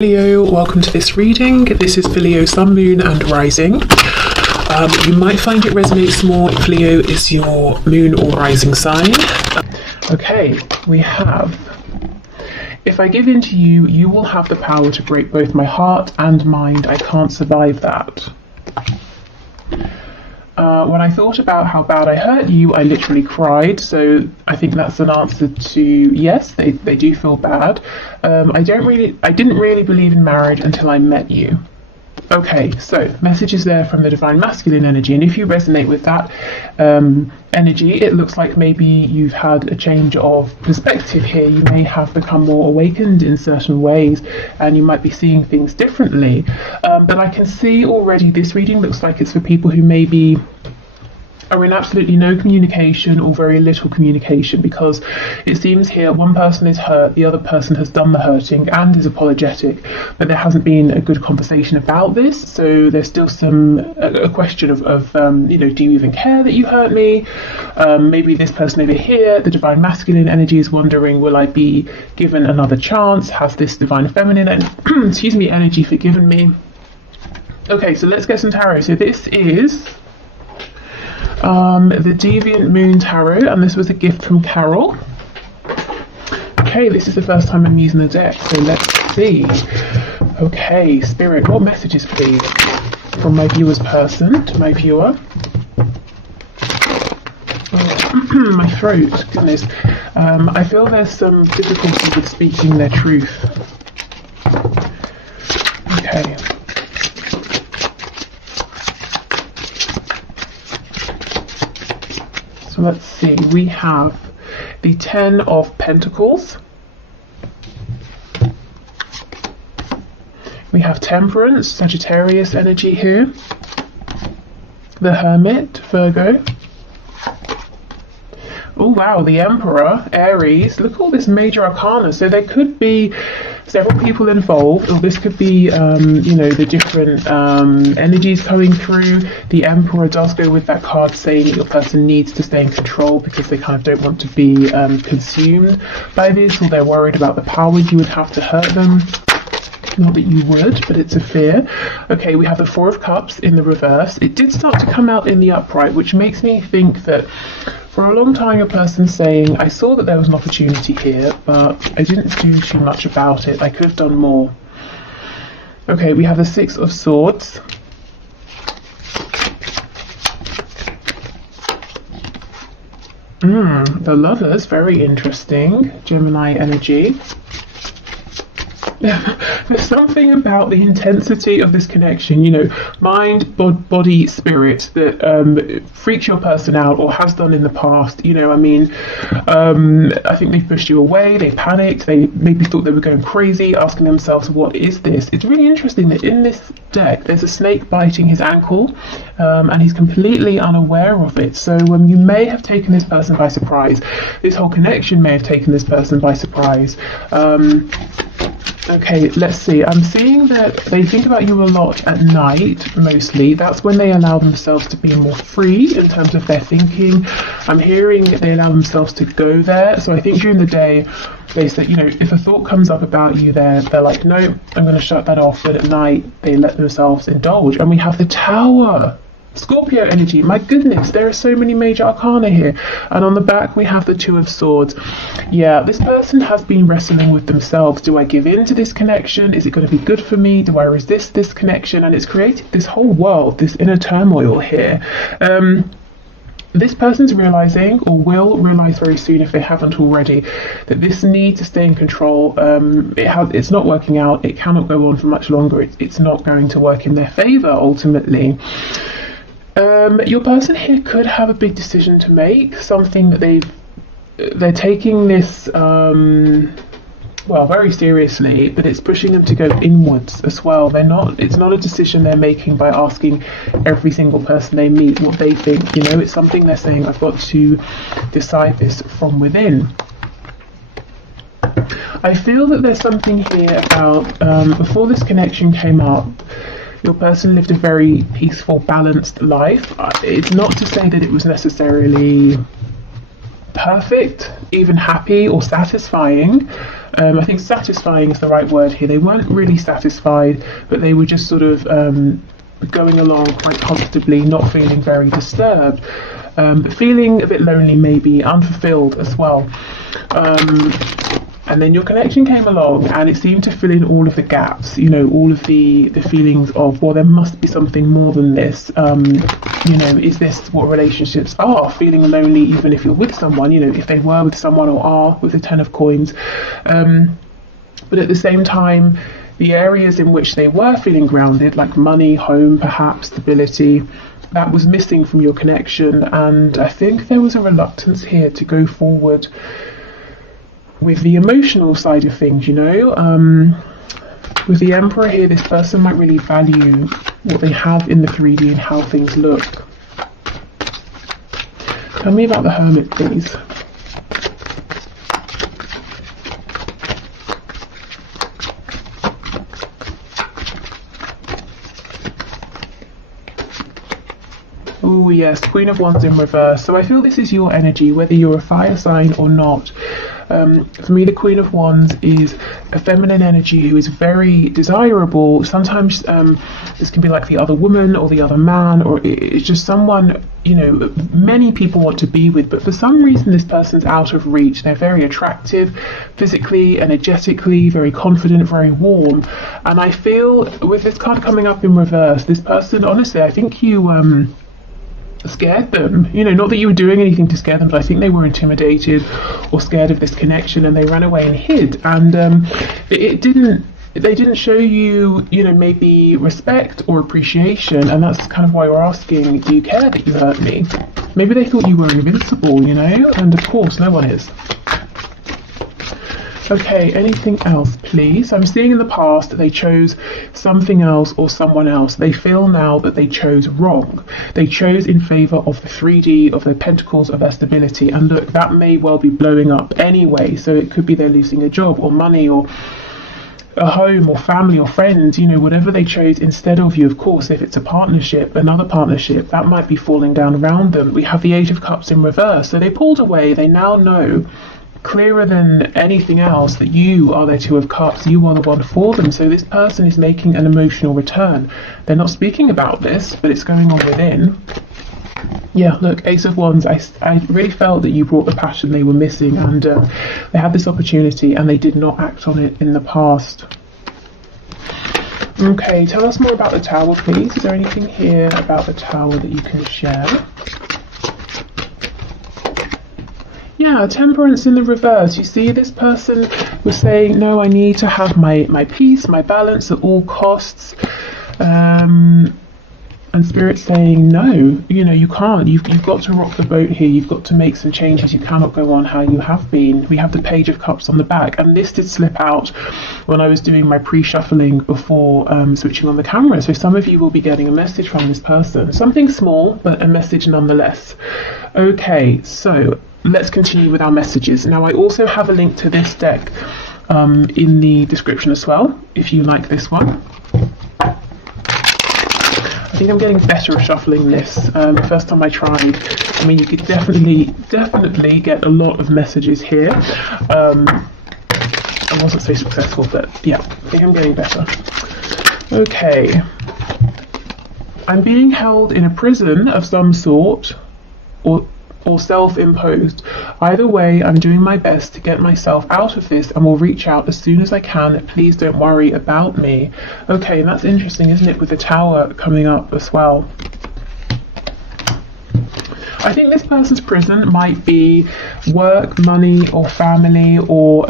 Leo, welcome to this reading. This is for Leo, Sun, Moon and Rising. You might find it resonates more if Leo is your moon or rising sign. Okay, we have, if I give in to you, you will have the power to break both my heart and mind. I can't survive that. When I thought about how bad I hurt you, I literally cried. So I think that's an answer to yes, they do feel bad. I didn't really believe in marriage until I met you. Okay, so messages there from the divine masculine energy, and if you resonate with that energy, it looks like maybe you've had a change of perspective here. You may have become more awakened in certain ways, and you might be seeing things differently. But I can see already this reading looks like it's for people who maybe are in absolutely no communication or very little communication, because it seems here one person is hurt, the other person has done the hurting and is apologetic, but there hasn't been a good conversation about this. So there's still a question of do you even care that you hurt me? Maybe this person over here, the divine masculine energy, is wondering, will I be given another chance? Has this divine feminine energy forgiven me? Okay, so let's get some tarot. So this is the Deviant Moon Tarot, and this was a gift from Carol. Okay, this is the first time I'm using the deck, so let's see. Okay, Spirit, what messages please from my viewer's person to my viewer? Oh, my throat, goodness. I feel there's some difficulty with speaking their truth. Okay. So let's see, we have the Ten of Pentacles. We have Temperance, Sagittarius energy here. The Hermit, Virgo. Oh wow, the Emperor, Aries. Look at all this major arcana. So there could be several people involved, or this could be, the different energies coming through. The Emperor does go with that card saying that your person needs to stay in control because they kind of don't want to be consumed by this, or they're worried about the power you would have to hurt them. Not that you would, but it's a fear. Okay, we have the Four of Cups in the reverse. It did start to come out in the upright, which makes me think that for a long time, your person's saying, I saw that there was an opportunity here, but I didn't do too much about it. I could have done more. Okay, we have the Six of Swords. The Lovers, very interesting. Gemini energy. There's something about the intensity of this connection, mind, body, spirit, that freaks your person out, or has done in the past. I think they've pushed you away, they panicked, they maybe thought they were going crazy, asking themselves, what is this? It's really interesting that in this deck there's a snake biting his ankle, and he's completely unaware of it. So you may have taken this person by surprise. This whole connection may have taken this person by surprise. Okay, let's see. I'm seeing that they think about you a lot at night, mostly. That's when they allow themselves to be more free in terms of their thinking. I'm hearing that they allow themselves to go there. So I think during the day, they say, if a thought comes up about you, they're like, no, I'm going to shut that off. But at night, they let themselves indulge. And we have the Tower. Scorpio energy, my goodness, there are so many major arcana here. And on the back we have the Two of Swords. Yeah, this person has been wrestling with themselves. Do I give in to this connection? Is it going to be good for me? Do I resist this connection? And it's created this whole world, this inner turmoil here. This person's realizing, or will realize very soon if they haven't already, that this need to stay in control, it's not working out. It cannot go on for much longer. It's not going to work in their favor ultimately. Your person here could have a big decision to make, something that they're taking this very seriously, but it's pushing them to go inwards as well. It's not a decision they're making by asking every single person they meet what they think. It's something they're saying, I've got to decide this from within. I feel that there's something here about before this connection came up, your person lived a very peaceful, balanced life. It's not to say that it was necessarily perfect, even happy or satisfying. I think satisfying is the right word here. They weren't really satisfied, but they were just sort of going along quite comfortably, not feeling very disturbed, but feeling a bit lonely, maybe unfulfilled as well. And then your connection came along and it seemed to fill in all of the gaps, you know, all of the feelings of, well, there must be something more than this. You know, is this what relationships are? Feeling lonely even if you're with someone, you know, if they were with someone or are with the 10 of coins. But at the same time, the areas in which they were feeling grounded, like money, home, perhaps, stability, that was missing from your connection. And I think there was a reluctance here to go forward with the emotional side of things, you know. With the Emperor here, this person might really value what they have in the 3D and how things look. Tell me about the Hermit, please. Oh yes, Queen of Wands in reverse. So I feel this is your energy, whether you're a fire sign or not. For me, the Queen of Wands is a feminine energy who is very desirable. Sometimes this can be like the other woman or the other man, or it's just someone, you know, many people want to be with, but for some reason this person's out of reach. They're very attractive, physically, energetically, very confident, very warm. And I feel with this card coming up in reverse, this person, honestly, I think you scared them, you know, not that you were doing anything to scare them, but I think they were intimidated or scared of this connection and they ran away and hid. And they didn't show you, you know, maybe respect or appreciation, and that's kind of why we're asking, do you care that you hurt me? Maybe they thought you were invincible, you know, and of course no one is. Okay, anything else, please? I'm seeing in the past that they chose something else or someone else. They feel now that they chose wrong. They chose in favour of the 3D, of their pentacles, of their stability. And look, that may well be blowing up anyway. So it could be they're losing a job or money or a home or family or friends, you know, whatever they chose instead of you. Of course, if it's a partnership, another partnership, that might be falling down around them. We have the 8 of Cups in reverse. So they pulled away. They now know, clearer than anything else, that you are their 2 of Cups, you are the one for them. So this person is making an emotional return. They're not speaking about this, but it's going on within. Yeah, look, Ace of Wands, I really felt that you brought the passion they were missing, and they had this opportunity and they did not act on it in the past. Okay, tell us more about the Tower, please. Is there anything here about the Tower that you can share? Yeah, Temperance in the reverse. You see, this person was saying, no, I need to have my peace, my balance at all costs. And Spirit's saying, no, you know, you can't. You've got to rock the boat here. You've got to make some changes. You cannot go on how you have been. We have the Page of Cups on the back. And this did slip out when I was doing my pre-shuffling before switching on the camera. So some of you will be getting a message from this person. Something small, but a message nonetheless. Okay, so let's continue with our messages. Now, I also have a link to this deck in the description as well, if you like this one. I think I'm getting better at shuffling this. The first time I tried, I mean, you could definitely get a lot of messages here. I wasn't so successful, but yeah, I think I'm getting better. Okay. I'm being held in a prison of some sort, or self-imposed. Either way, I'm doing my best to get myself out of this and will reach out as soon as I can. Please don't worry about me. Okay, and that's interesting, isn't it, with the Tower coming up as well. I think this person's prison might be work, money, or family, or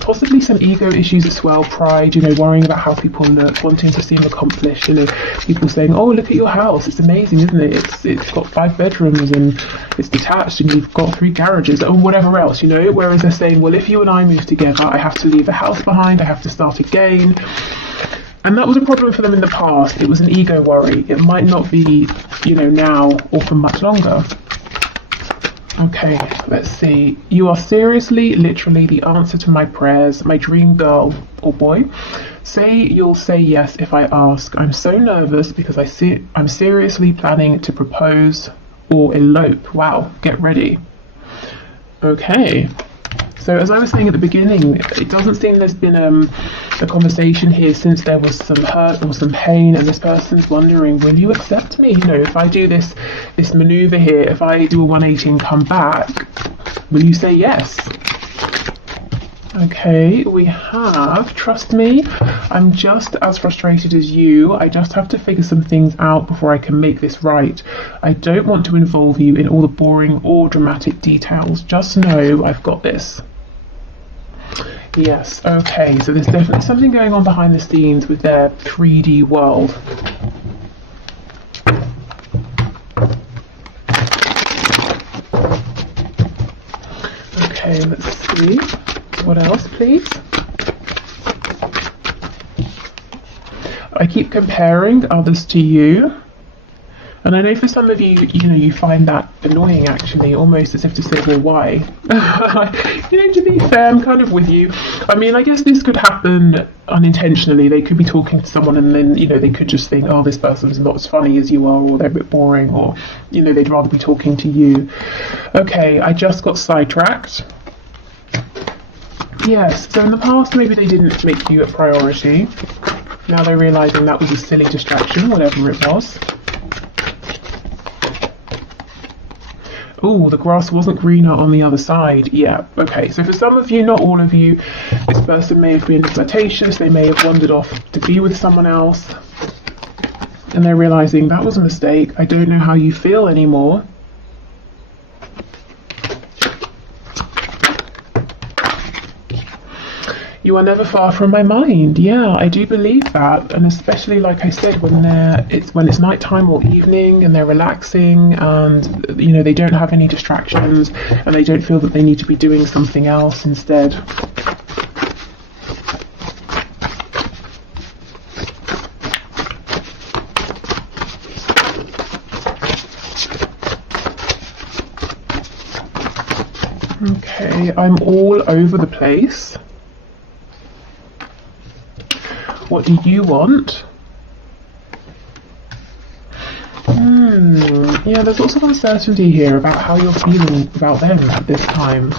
possibly some ego issues as well, pride, you know, worrying about how people look, wanting to seem accomplished, you know, people saying, oh, look at your house, it's amazing, isn't it? It's got 5 bedrooms and it's detached and you've got 3 garages, or whatever else, you know, whereas they're saying, well, if you and I move together, I have to leave the house behind, I have to start again. And that was a problem for them in the past. It was an ego worry. It might not be, you know, now or for much longer. Okay, let's see. You are seriously, literally the answer to my prayers, my dream girl or boy. Say you'll say yes if I ask. I'm so nervous because I'm seriously planning to propose or elope. Wow, get ready. Okay. So as I was saying at the beginning, it doesn't seem there's been a conversation here since there was some hurt or some pain, and this person's wondering, will you accept me? You know, if I do this maneuver here, if I do a 180 and come back, will you say yes? Okay, we have, trust me, I'm just as frustrated as you. I just have to figure some things out before I can make this right. I don't want to involve you in all the boring or dramatic details. Just know I've got this. Yes, okay, so there's definitely something going on behind the scenes with their 3D world. Okay, let's see. What else, please? I keep comparing others to you. And I know for some of you, you find that annoying, actually, almost as if to say, well, why? To be fair, I'm kind of with you. I mean, I guess this could happen unintentionally. They could be talking to someone and then, they could just think, oh, this person's not as funny as you are, or they're a bit boring, or, they'd rather be talking to you. Okay, I just got sidetracked. Yes, so in the past, maybe they didn't make you a priority. Now they're realising that was a silly distraction, whatever it was. Oh, the grass wasn't greener on the other side. Yeah, okay. So for some of you, not all of you, this person may have been flirtatious. They may have wandered off to be with someone else. And they're realising that was a mistake. I don't know how you feel anymore. You are never far from my mind. Yeah, I do believe that, and especially like I said, when it's nighttime or evening and they're relaxing, and they don't have any distractions, and they don't feel that they need to be doing something else instead. Okay, I'm all over the place. What do you want? Yeah, there's lots of uncertainty here about how you're feeling about them at this time.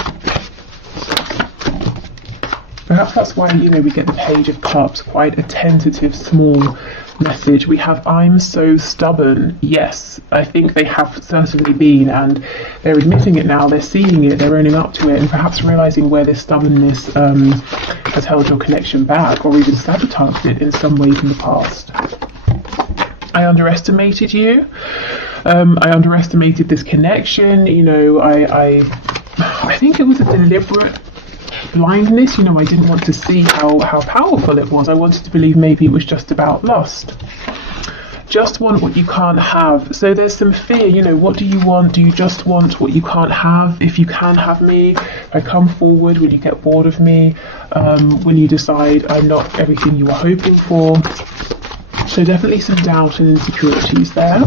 Perhaps that's why, we get the Page of Cups, quite a tentative, small message. We have, I'm so stubborn. Yes, I think they have certainly been, and they're admitting it now, they're seeing it, they're owning up to it, and perhaps realising where this stubbornness has held your connection back, or even sabotaged it in some ways in the past. I underestimated you. I underestimated this connection. I think it was a deliberate blindness. I didn't want to see how powerful it was. I wanted to believe maybe it was just about lust. Just want what you can't have. So there's some fear, what do you want? Do you just want what you can't have? If you can have me, if I come forward, will you get bored of me? Will you decide I'm not everything you were hoping for? So definitely some doubt and insecurities there.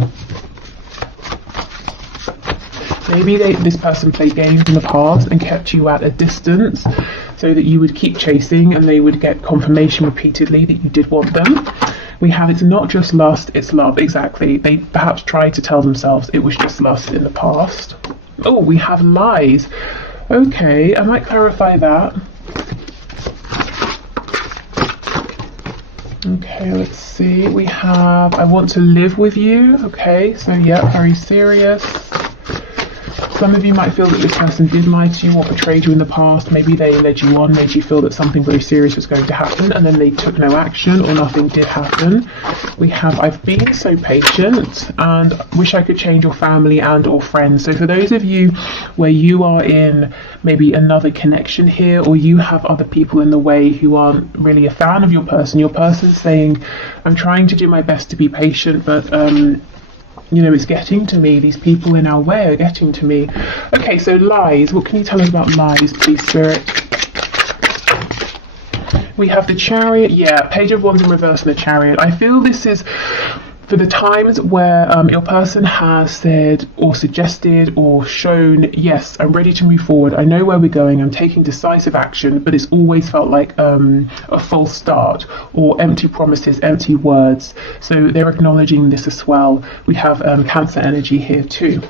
Maybe this person played games in the past and kept you at a distance so that you would keep chasing and they would get confirmation repeatedly that you did want them. We have, it's not just lust, it's love. Exactly. They perhaps tried to tell themselves it was just lust in the past. Oh, we have lies. Okay, I might clarify that. Okay, let's see. We have, I want to live with you. Okay, so yeah, very serious. Some of you might feel that this person did lie to you or betrayed you in the past. Maybe they led you on, made you feel that something very serious was going to happen, and then they took no action or nothing did happen. We have, I've been so patient and wish I could change your family and or friends. So for those of you where you are in maybe another connection here, or you have other people in the way who aren't really a fan of your person's saying, I'm trying to do my best to be patient, but it's getting to me. These people in our way are getting to me. Okay, so lies. What can you tell us about lies, please, Spirit? We have the Chariot. Yeah, Page of Wands in reverse and the Chariot. I feel this is for the times where your person has said or suggested or shown, yes, I'm ready to move forward. I know where we're going. I'm taking decisive action, but it's always felt like a false start or empty promises, empty words. So they're acknowledging this as well. We have Cancer energy here too.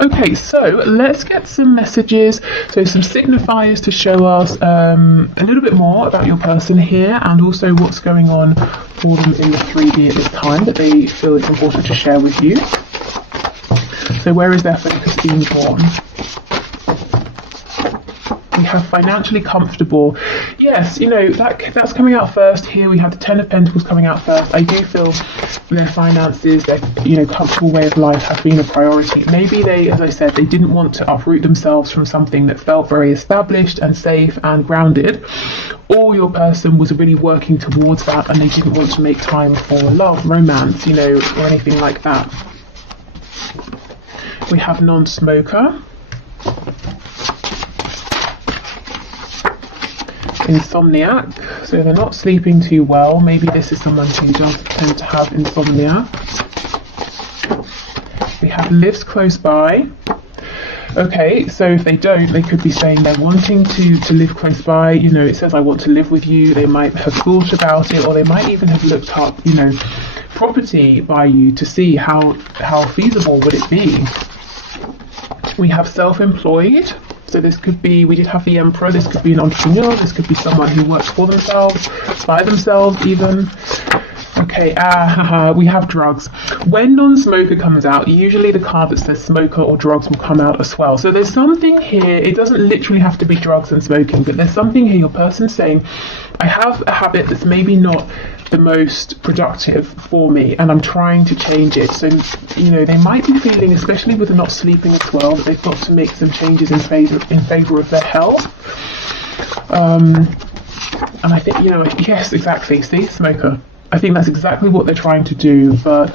Okay, so let's get some messages, so some signifiers to show us a little bit more about your person here, and also what's going on for them in the 3D at this time that they feel it's important to share with you. So where is their focus being drawn? We have financially comfortable. Yes, you know, that's coming out first here. We have the Ten of Pentacles coming out first. I do feel their finances, their, you know, comfortable way of life have been a priority. Maybe they, as I said, they didn't want to uproot themselves from something that felt very established and safe and grounded, or your person was really working towards that and they didn't want to make time for love, romance, you know, or anything like that. We have non-smoker. Insomniac, so they're not sleeping too well. Maybe this is someone who does tend to have insomnia. We have lives close by. Okay, so if they don't, they could be saying they're wanting to live close by. You know, it says I want to live with you. They might have thought about it, or they might even have looked up, you know, property by you to see how feasible would it be. We have self-employed. So this could be, we did have the Emperor, this could be an entrepreneur, this could be someone who works for themselves, by themselves even. Okay, we have drugs. When non-smoker comes out, usually the card that says smoker or drugs will come out as well. So there's something here, it doesn't literally have to be drugs and smoking, but there's something here, your person's saying, I have a habit that's maybe not the most productive for me and I'm trying to change it. So, you know, they might be feeling, especially with the not sleeping as well, that they've got to make some changes in favor of their health. And I think, you know, yes, exactly, see, smoker. I think that's exactly what they're trying to do, but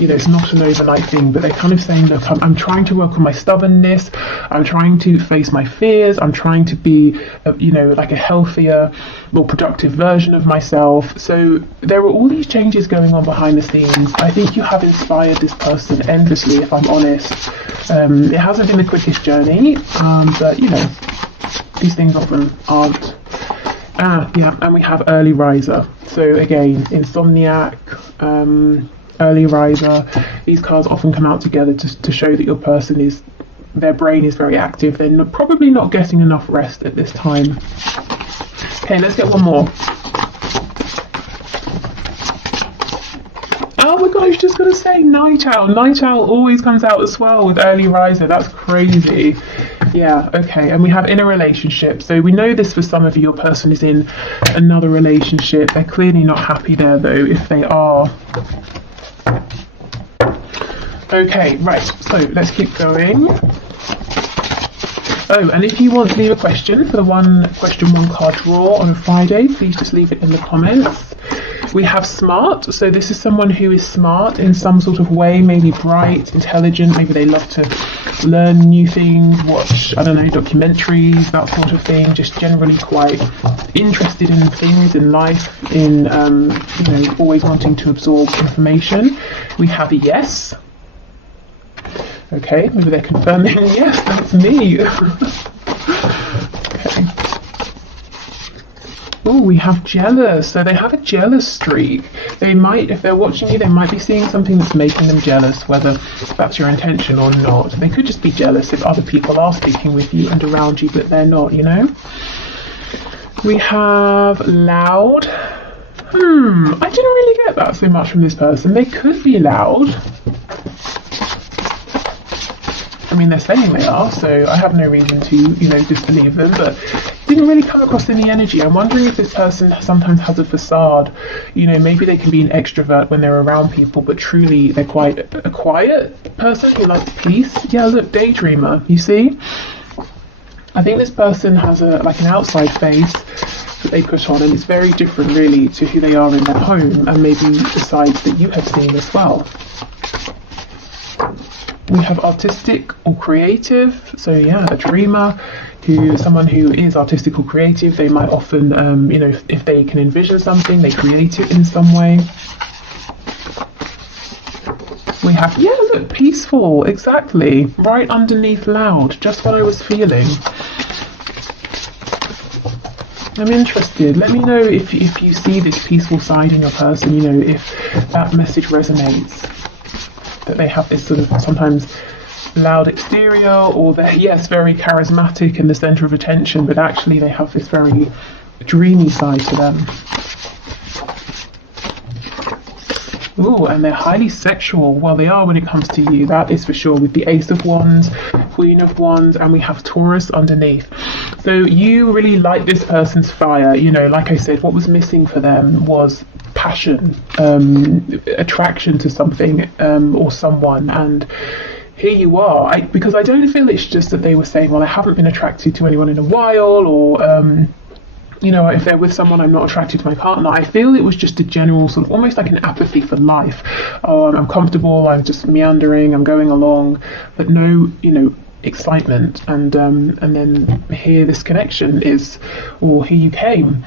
you know, it's not an overnight thing. But they're kind of saying, look, I'm trying to work on my stubbornness. I'm trying to face my fears. I'm trying to be, you know, like a healthier, more productive version of myself. So there are all these changes going on behind the scenes. I think you have inspired this person endlessly, if I'm honest. It hasn't been the quickest journey, but you know, these things often aren't. Yeah, and we have early riser. So again, insomniac, early riser. These cards often come out together to show that your person is, their brain is very active. They're probably not getting enough rest at this time. Okay, let's get one more. Oh my gosh, just gonna say night owl. Night owl always comes out as well with early riser. That's crazy. Yeah, okay, and we have in a relationship. So we know this for some of you, your person is in another relationship. They're clearly not happy there though, if they are. Okay, right, so let's keep going. Oh, and if you want to leave a question for the question one card draw on a Friday, please just leave it in the comments. We have smart, so this is someone who is smart in some sort of way, maybe bright, intelligent, maybe they love to learn new things, watch, I don't know, documentaries, that sort of thing, just generally quite interested in things, in life, in, you know, always wanting to absorb information. We have a yes. Okay, maybe they're confirming, yes, that's me. Okay. Oh, we have jealous. So they have a jealous streak. They might, if they're watching you, they might be seeing something that's making them jealous, whether that's your intention or not. They could just be jealous if other people are speaking with you and around you, but they're not, you know. We have loud. I didn't really get that so much from this person. They could be loud. I mean, they're saying they are, so I have no reason to, you know, disbelieve them, but didn't really come across in the energy. I'm wondering if this person sometimes has a facade. You know, maybe they can be an extrovert when they're around people, but truly they're quite a quiet person who likes peace. Yeah, look, daydreamer, you see? I think this person has like an outside face that they put on, and it's very different really to who they are in their home, and maybe the sides that you have seen as well. We have artistic or creative, so yeah, a dreamer, someone who is artistic or creative. They might often, you know, if they can envision something, they create it in some way. We have, yeah, look, peaceful, exactly, right underneath loud, just what I was feeling. I'm interested. Let me know if you see this peaceful side in your person, you know, if that message resonates. That they have this sort of sometimes loud exterior, or they're, yes, very charismatic and the center of attention, but actually they have this very dreamy side to them. Ooh, and they're highly sexual. Well, they are when it comes to you, that is for sure, with the Ace of Wands, Queen of Wands, and we have Taurus underneath. So you really like this person's fire. You know, like I said, what was missing for them was passion, attraction to something or someone, and here you are. Because I don't feel it's just that they were saying, well, I haven't been attracted to anyone in a while, or you know, if they're with someone, I'm not attracted to my partner. I feel it was just a general sort of almost like an apathy for life. Oh, I'm comfortable, I'm just meandering, I'm going along, but no, you know, excitement. And then here this connection is, or here you came.